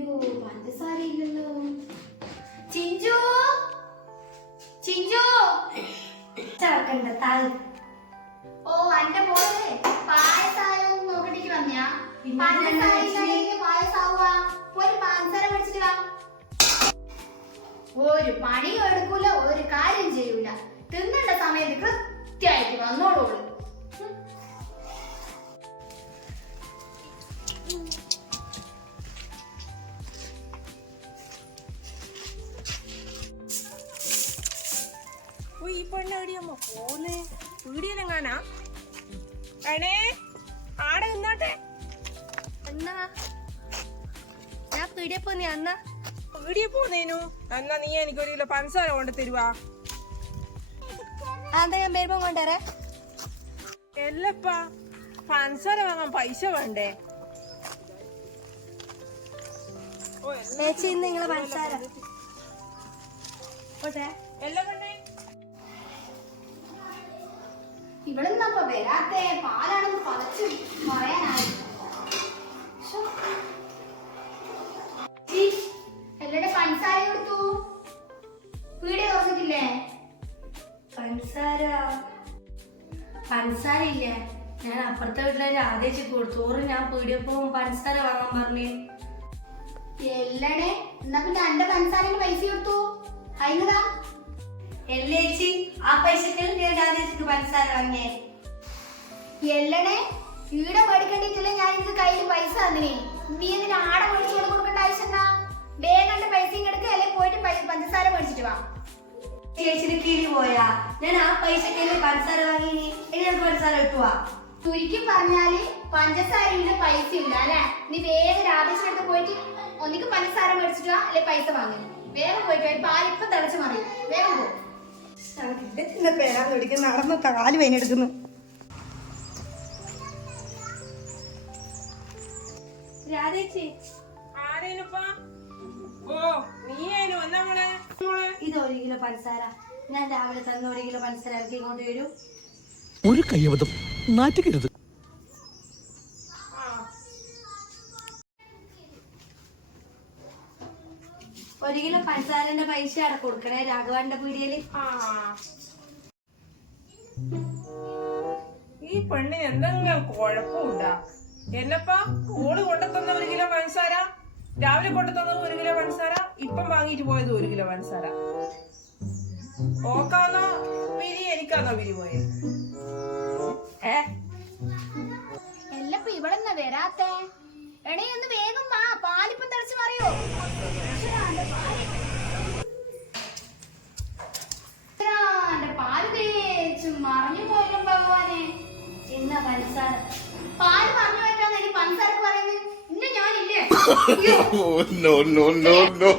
അയ്യോ പഞ്ചസാര ഇല്ലല്ലോ. ചിഞ്ചു ചിഞ്ചു ചേർക്കണ്ട താഴെ. ഓ അന്റെ മോളെ പായസായോ നോക്കിട്ട് വന്നിയാ? പായസാവുക ഒരു പഞ്ചസാര മേടിച്ചിട്ട് വാ. ഒരു പണിയും എടുക്കൂല, ഒരു കാര്യം ചെയ്യൂല. തിന്നേണ്ട സമയത്ത് കൃത്യമായിട്ട് വന്നോളൂ. ഈ പെണ്ണടിയമ്മ പോന്ന് വീടിയിലെങ്ങാനാ? എണേ ആടെ നിന്നാട്ടെ. അണ്ണാ ഞാൻ പീടിയെ പോന്നേ. അണ്ണാ വീടിയെ പോന്നേനു. എന്നാ നീ എനിക്കൊരു കിലോ പഞ്ചസാര കൊണ്ട് തരുവാ. അതെന്താ ഞാൻ വരുമ്പോ കൊണ്ടുവരാ? എല്ലപ്പാ പഞ്ചസാര വാങ്ങാൻ പൈസ വേണ്ടേ? ചേച്ചി ഇന്ന് നിങ്ങളെ പഞ്ചസാര എല്ലാം വേണ്ടേ? ഇവിടെ നിന്നപ്പോ വരാത്തെ പാലാണെന്ന് പതച്ചു പറയാനായി. എല്ലാരുടെ പഞ്ചസാര കൊടുത്തു. വീട് തുറന്നിട്ടില്ലേ? പഞ്ചസാര ഇല്ലേ? ഞാൻ അപ്പുറത്തെ വീട്ടിലെ രാധേച്ചി കൊടുത്തു. ഞാൻ പീടിയപ്പോ പഞ്ചസാര വാങ്ങാൻ പറഞ്ഞു. എല്ലടെ എന്നാ പിന്നെ എന്റെ പഞ്ചസാരന്റെ പൈസ കൊടുത്തു. അതിനതാ എല്ലേച്ചി ആ പൈസക്ക് ഞാൻ രാധേച്ചിക്ക് പഞ്ചസാര വാങ്ങിയേ. എല്ലടെ ഈടെ മേടിക്കണ്ടിട്ടില്ല. ഞാൻ എനിക്ക് കയ്യിൽ പൈസ തന്നിനെ. നീ എന്തിനാ ആടെ മേടിച്ചു കൊടുക്കേണ്ട ആവശ്യം എന്താ? വേഗം പൈസയും എടുക്ക, അല്ലെങ്കിൽ പോയിട്ട് പഞ്ചസാര മേടിച്ചിട്ട് വാ. ചേച്ചിന് കിളി പോയാ? ഞാൻ ആ പൈസക്ക് പഞ്ചസാര വാങ്ങിനി. ഇനി നമുക്ക് പഞ്ചസാര കിട്ടുവാ. ചുരുക്കി പറഞ്ഞാല് പഞ്ചസാരയുടെ പൈസ ഇല്ല അല്ലെ? നീ വേഗം രാധേശ്വരത്ത് പോയിട്ട് ഒന്നിക്ക് പഞ്ചസാര മേടിച്ചിട്ട് വാ, അല്ലെ പൈസ വാങ്ങി. വേഗം പോയിട്ട് പാൽ ഇപ്പൊ തിളച്ച് മറിയും. വേഗം പോ. പേരാ മേടിക്കുന്ന നടന്ന കാല് വൈനെടുക്കുന്നു. രാധേച്ചി ഇത് 1 കിലോ പഞ്ചസാര. ഞാൻ രാവിലെ തന്നെ 1 കിലോ പഞ്ചസാര ഇറക്കി കൊണ്ടുവരൂ. ഒരു കയ്യബദ്ധം നാറ്റിക്കരുത്. 1 കിലോ പഞ്ചസാരന്റെ പൈസ അവിടെ കൊടുക്കണേ രാഘവന്റെ പീടിയയില്. ഈ പെണ്ണിന് എന്തെങ്കിലും കുഴപ്പമുണ്ടാ? എന്നപ്പാ ഓള് കൊണ്ടുതന്ന 1 കിലോ പഞ്ചസാര, രാവിലെ കൊണ്ടുതന്നത് 1 കിലോ പഞ്ചസാര, ഇപ്പം വാങ്ങിട്ട് പോയത് 1 കിലോ പഞ്ചസാര. ഓക്കാന്നോ വിരി, എനിക്കാന്നോ വിരി പോയത്? എല്ലപ്പോ ഇവളെന്നാ വരാത്തെ? എണേ ഒന്ന് വേഗം വാ, പാലിപ്പം തിളച്ച് മറിയോ. പാല് തേച്ചു മറിഞ്ഞു പോയല്ലോ ഭഗവാനെ. ചിന്ന പഞ്ചസാര പാല് പറഞ്ഞു വരാന്ന് എനിക്ക് പഞ്ചസാരക്ക് പറയുന്നത്. ഇന്ന് ഞാനില്ലേ? No, no, no, no.